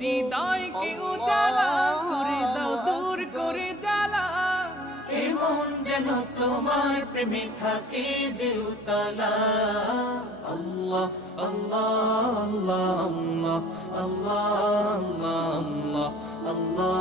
হৃদয়কে উজালা করে দাও, দূর করে জ্বালা। এমন যেন তোমার প্রেমে থাকে যে উতলা। আল্লাহ আল্লাহ আল্লাহ আল্লাহ আল্লাহ আল্লাহ আল্লাহ